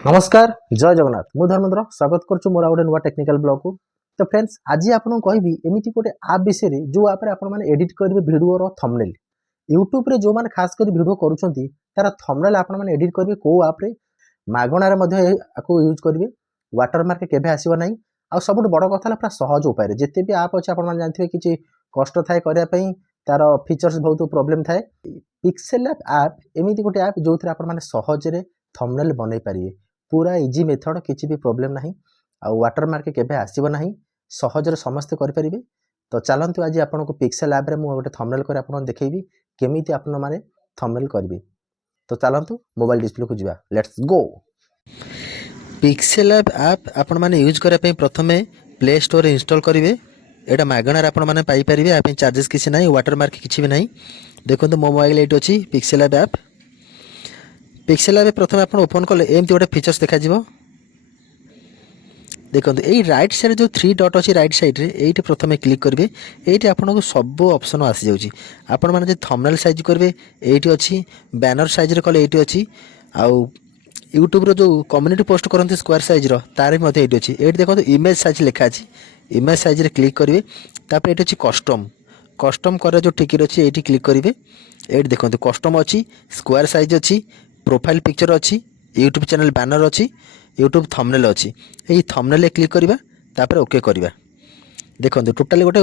नमस्कार जय जगन्नाथ मु धर्मेंद्र स्वागत करुछु मोर गोटे नुआ टेक्निकल ब्लॉग को। तो फ्रेंड्स आज आपन कहबी एमिति गोटे आप विषय रे जो आप रे आपन माने एडिट करिवे वीडियो रो थंबनेल यूट्यूब रे जो माने खास कर वीडियो करूछंती तार थंबनेल आपन माने एडिट करिवे को आप रे मागणा रे मध्ये आको यूज करिवे वाटरमार्क केबे आसीबो नाही आ सबुठ बड़ कथा पूरा सहज उपाय रे जते भी आप अछि आपन माने जानथिबे किछि कष्ट थाए करिया पई तार फीचर्स बहुत प्रॉब्लम थाए पिक्सेल ऐप एमिति गोटे ऐप जो थरे आपन माने सहज रे थंबनेल बनै परिवे पूरा इजी मेथड किसी भी प्रॉब्लम नहीं आ वाटरमार्क केबे आसीबो नहीं सहज रे समस्त करि परिबे। तो चलंतु आज आपन को पिक्सेल ऐप रे मु गोटे थंबनेल कर आपन देखैबी केमिति आपन माने थंबनेल करिवे। तो चलंतु मोबाइल डिस्प्ले को जिबा लेट्स गो। पिक्सेल ऐप आपन माने यूज करे पई प्रथमे प्ले स्टोर इंस्टॉल करिवे एटा मागणार आपन माने पाई परिबे आ पई चार्जेस किछि नाही वाटरमार्क किछि भी नाही। देखंतु मो मोबाइल एट अछि पिक्सेल ऐप पिक्सेल ऐप प्रथम आप ओपन कले एमती गोटे फीचर्स देखा देखो यही रईट साइड जो थ्री डट अच्छी रईट साइड रे ये प्रथम क्लिक करेंगे ये आपको सब ऑप्शन आसी जाऊँगी आपण मैंने थंबनेल साइज करेंगे ये अच्छी बैनर साइज रे कले ये अच्छी आउ यूट्यूब रो जो कम्युनिटी पोस्ट करते स्क्वायर साइज रो तार भी ये अच्छी ये देखो इमेज साइज लिखा अच्छी इमेज साइज रे क्लिक करेंगे तापर ये अच्छी कस्टम कस्टम कर जो टिकेट अच्छी ये क्लिक करेंगे ये देखो कस्टम अच्छी स्क्वायर साइज अच्छी प्रोफाइल पिक्चर अच्छी यूट्यूब चैनल बैनर अच्छी यूट्यूब थंबनेल अच्छी यही थंबनेल क्लिक करवा तापर ओके करवा देखो टोटाली गोटे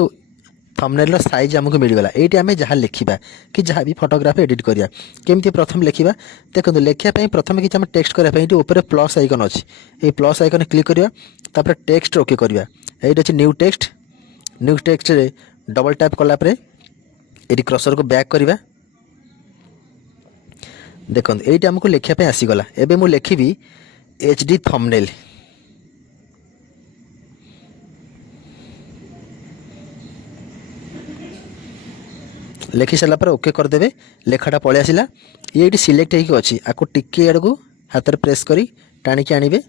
थंबनेल रो साइज आमको मिलगला ये आम जहाँ लिखा कि जहाँ भी फोटोग्राफी एडिट करिया केमती प्रथम लिखा देखो लिखापी प्रथम कि टेक्स्ट करने ऊपर प्लस आइकन अच्छी ये प्लस आइकन क्लिक करवा तापर टेक्स्ट ओके करवा ये अच्छे न्यू टेक्स्ट रे डबल टैप कलापर ये क्रसर को बैक करवा देखो ये आमको लिखापी आसीगला एबे मु लिखी HD थंबनेल लिखि सारा पर ओके करदे लेखाटा पलि आसला ये सिलेक्ट होगी अच्छी आपको टिके आड़ को हाथ में प्रेस करी टाणिकी आनिबे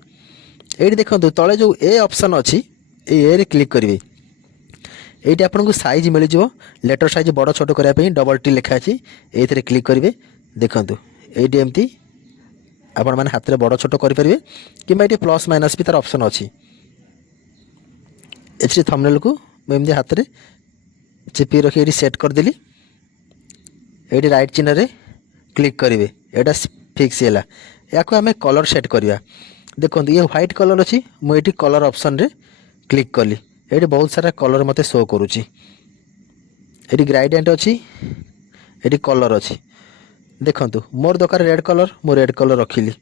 ये देखो तले जो ए ऑप्शन अच्छी ए क्लिक करेंगे ये आपन को साइज मिल जाव लेटर साइज बड़ छोट करने डबल टी लिखा अच्छी ये क्लिक करेंगे देखो ये एमती आपण मैंने हाथ में बड़ छोट करेंगे कि प्लस माइनस भी तार ऑप्शन अच्छी एच थंबनेल को मुझे हाथ में चिपी रखी ये सेट करदेली ये राइट चिन्ह रे क्लिक करेंगे यहाँ फिक्स है या आम कलर सेट करवा देखो ये व्हाइट कलर अच्छी मुझे कलर ऑप्शन रे क्लिक कली ये बहुत सारा कलर मते शो करुच्ची ये ग्राडिएंट अच्छी ये कलर अच्छी देखो मोर दरकार रेड कलर मो रेड कलर रखिली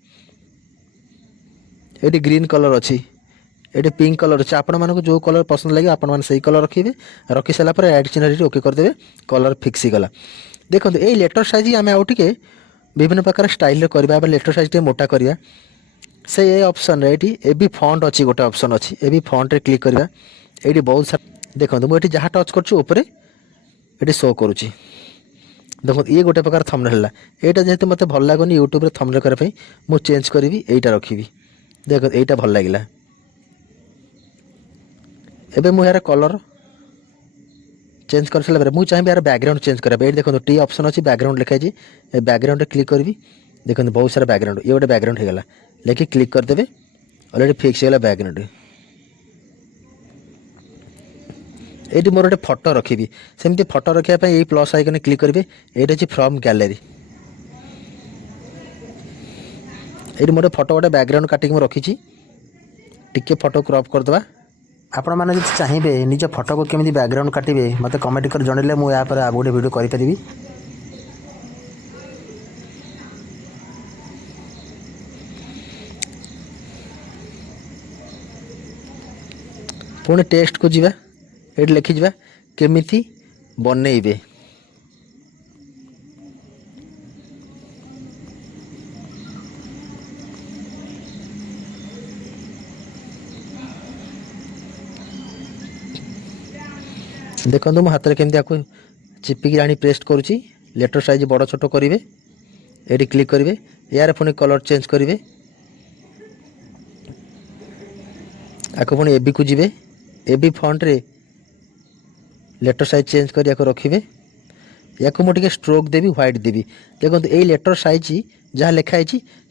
ये ग्रीन कलर अच्छी ये पिंक कलर अच्छे आपण मानक जो कलर पसंद लगे आपण मैंने से कलर रखिए रखी सारापर एड चिन्ह ओके करदे कलर फिक्स गला देखो ये लेटर साइज आम आउ टे विभिन्न प्रकार स्टाइल करवा लेटर साइज टे मोटा करवा से ये ऑप्शन ये ए भी फॉन्ट अच्छी गोटे ऑप्शन अच्छी ए भी फॉन्ट रे क्लिक करवा ये बहुत सारा देखो मुझे जहाँ टच कर शो करुच्ची देखो ये गोटे प्रकार थंबनेल है यहाँ जेहेतु मत भल लगुनि यूट्यूब रे थंबनेल करने मुझे चेंज करी यहीटा रखी देखो यहीटा भल लगे एबे मु यार कलर चेंज कर सारा मुझे चाहिए यार बैकग्राउंड चेंज करा ये देखो टी ऑप्शन अच्छी बैकग्राउंड लिखाई बैकग्राउंड क्लिक करी देखो बहुत सारा बैकग्राउंड ये गोटे बैकग्राउंड होगा लेकिन क्लिक करदे अलरेडी फिक्स होगा बैकग्राउंड ये मोर गोटे फटो रखी सेमती फटो रखापी यही प्लस आइकन क्लिक करेंगे ये अच्छी फ्रॉम गैलरी ये मोटे फटो गोटे बैकग्राउंड काटिक रखी टिके फटो क्रॉप करदे आपण मैंने चाहिए निज फटो को केमी बैकग्राउंड काटे मत कमेंट कर जनइले मुझे यहाँ पर गोटे वीडियो करी पुणी टेक्स्ट को जीवा ये लिखिजा केमिति बनइबे देखो मो हाथ में केमती आपको चिपिकी आनी प्रेस्ट करुच्ची लेटर साइज बड़ छोट करेंगे ये क्लिक करेंगे यार पुणी कलर चेंज करेंगे आपको पुणी एबी को जीवे एबी फॉन्ट रे लेटर साइज चेंज कर रखिए या मुझे स्ट्रोक देवी व्हाइट देवी देखो ये लेटर साइज जहाँ लिखाई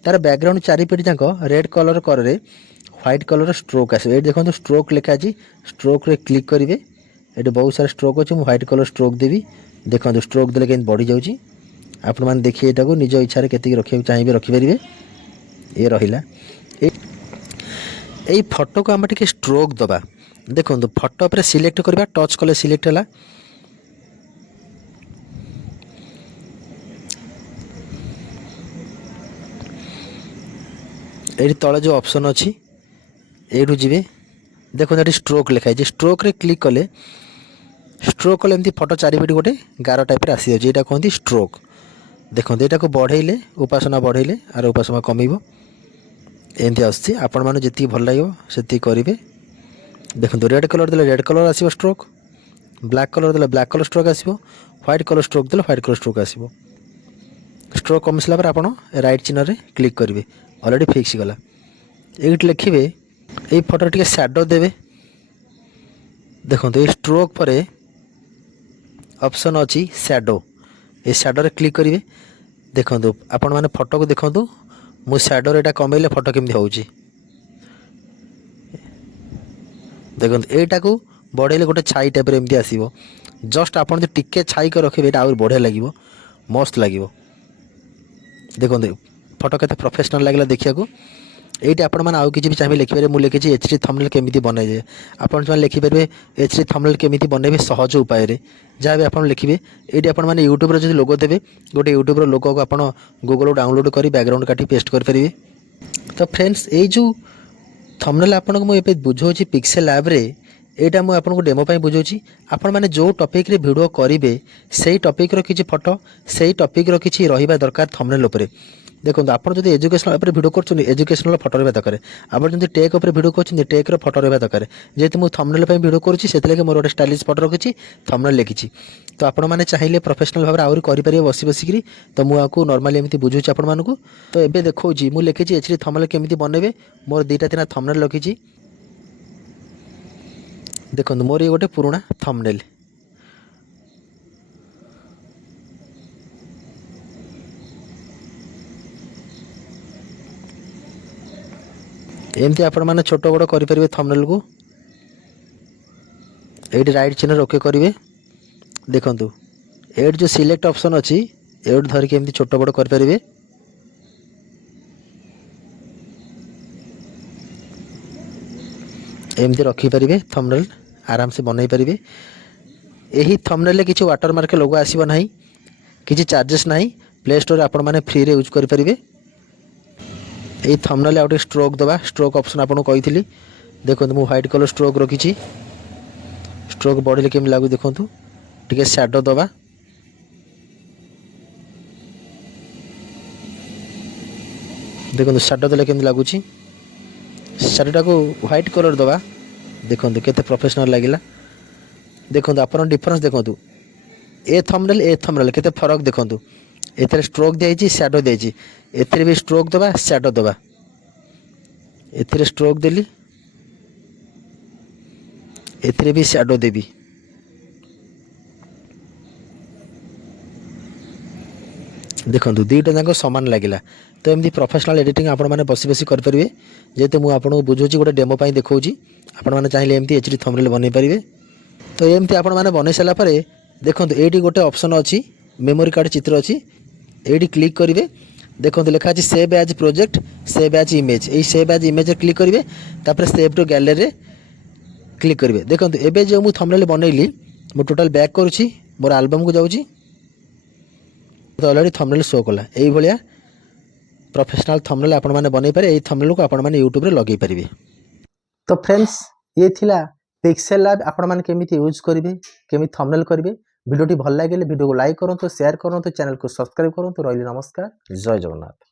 तार बैकग्राउंड चारिपट जाक रेड कलर करे व्हाइट कलर स्ट्रोक आस देखो स्ट्रोक लिखाई स्ट्रोक रे क्लिक करेंगे ये बहुत सारा स्ट्रोक अच्छे व्हाइट कलर स्ट्रोक देवी देखो स्ट्रोक देले केमती बढ़ी जाऊँगी आपण मैंने देखिए यहाँ निज इच्छा के रखा चाहिए रखिपारे ये रहा यही फोटो को आम टे स्ट्रोक दबा देखो फोटो पर सिलेक्ट करवा टच कले सिलेक्ट है ये तले जो ऑप्शन अच्छी यू जी देखो ये स्ट्रोक लिखाई स्ट्रोक रे क्लिक कले स्ट्रोक कले एमती फोटो चारिपट गोटे गार टाइप आसी जाए यहाँ कहते स्ट्रोक देखो यहाँ को बढ़ेले उपासना बढ़ेले आर उपासना कमिब एमती आपण मैंने जी भल लगे से करेंगे देखो रेड कलर देले रेड कलर आसो स्ट्रोक ब्लैक कलर देले ब्लैक कलर स्ट्रोक आसो व्हाइट कलर स्ट्रोक देले व्हाइट कलर स्ट्रोक आसो स्ट्रोक कम सारा आप राइट चिन्ह रे क्लिक करेंगे अलरेडी फिक्स गला ये लिखे ये फोटो टे सैडो देवे देखो ये स्ट्रोक पर ऑप्शन अच्छी सैडो ये सैडो रे क्लिक करेंगे देखो आपण मैंने फोटो को देखो मु सैडो रे कमेले फोटो केमती हो देखो यहाँ को बढ़ेले गोटे छाई टाइप एमती आसो जस्ट आप टिके छाई कर रखिए यहाँ आहुरी बढ़िया लगे मस्त लगे देखो फोटो के प्रोफेशनल लगे देखा ये आपण मैंने आउ कि भी चाहिए लिखिपारे मुझे लिखी एचडी थंबनेल केमी बनई आपण लिखिपारे एचडी थंबनेल केमी बनइबे सहज उपाय जहाँ भी आप लिखिए ये आपण मैंने यूट्यूब जो लोगो देवे गोटे यूट्यूब लोगो को आप गूगल डाउनलोड कर बैकग्राउंड काटी पेस्ट करेंगे तो फ्रेंड्स ये जो थंबनेल आपको मुझे बुझाऊँ पिक्सेल लैब रे एटा मुझे आपको डेमो बुझाऊँ आपण मैंने जो टॉपिक रे वीडियो करेंगे से टॉपिक रो किछि फोटो से टॉपिक रो किछि रहिबा दरकार थंबनेल उपरे देखो आप जो एजुकेशनल वीडियो कर एजुकेशनल फोटो रहा दरकार आप जो टेक वीडियो कर टेक फोटो रहा दरकार जेहेतु मुझे थंबनेल वीडियो करुँच मोर गोटे स्टाइलिश फोटो रखी थंबनेल लिखी तो आपण मैंने चाहिए प्रोफेशनल भाव आहरी करेंगे बसी बसिकी तो मुझे नॉर्मली एमती बुझुची आपण मानू तो ये देखो मुझे लिखी एचडी थंबनेल केमी बनइबे मोर दुईटा तीन थंबनेल रखी देखो मोर ये गोटे पुराना थंबनेल एमती आपण मैंने छोट बड़ करेंगे थंबनेल को ये राइट चिन्ह ओके करेंगे देखु ये जो सिलेक्ट ऑप्शन अच्छी ये धरिकी एमती छोट बड़ करेंगे एमती रखिपारे थंबनेल आराम से बनई पारे यही थंबनेल किसी वाटरमार्क लोगो आसब ना किसी चार्जेस ना प्ले स्टोर आपण मैंने फ्री रे यूज करेंगे ये थंबनेल आउट स्ट्रोक दबा स्ट्रोक ऑप्शन आपको कही देखो मुझे व्हाइट कलर स्ट्रोक रखी स्ट्रोक बढ़े केमी लगू देखो टे सैडो दबा देखो सैडो देले केमी लगुच सैडोटा को व्हाइट कलर दबा देखो केते प्रोफेशनल लगिला देखो आप डिफरेंस देखो ए थंबनेल केते फरक देखो एथे स्ट्रोक दिखाई सैडो देती एथे भी स्ट्रोक दबा सैडो दबा एथे स्ट्रोक देली एथे भी सैडो देवी देखो दुईटा जाक सामान लगिला तो एमती प्रोफेशनल एडिटिंग आपण मैंने बसी बसी करेंगे जेहेतु मुझे आपको बुझाऊँ गोटे डेमो देखा आपण मैंने चाहिए एमती एचडी थंबनेल बनई पारे तो एमती आपण मैंने बनई सारापर देखो ये गोटे ऑप्शन अच्छी मेमोरी कार्ड चित्र अच्छी ये क्लिक करेंगे देखो लिखा है save as project save as image यही सेव एज इमेज क्लिक करेंगे तापर सेव टू गैलरी क्लिक करेंगे देखो एबे जो मुझे थंबनेल बनइली मु टोटल बैक करुँची मोर एल्बम को जाऊँगी तो अलरेडी थंबनेल शो कला यही भाया प्रोफेशनल थंबनेल आपण मैंने बनई पारे यही थंबनेल को आपण मैंने यूट्यूब रे लगे पारे तो फ्रेंड्स ये थिला पिक्सेल लैब आपण मैंने केमी यूज करेंगे केमी थंबनेल करेंगे वीडियो भल लगे वीडियो को लाइक करूँ शेयर करूँ चैनल को सब्सक्राइब करूँ रही नमस्कार जय जगन्नाथ।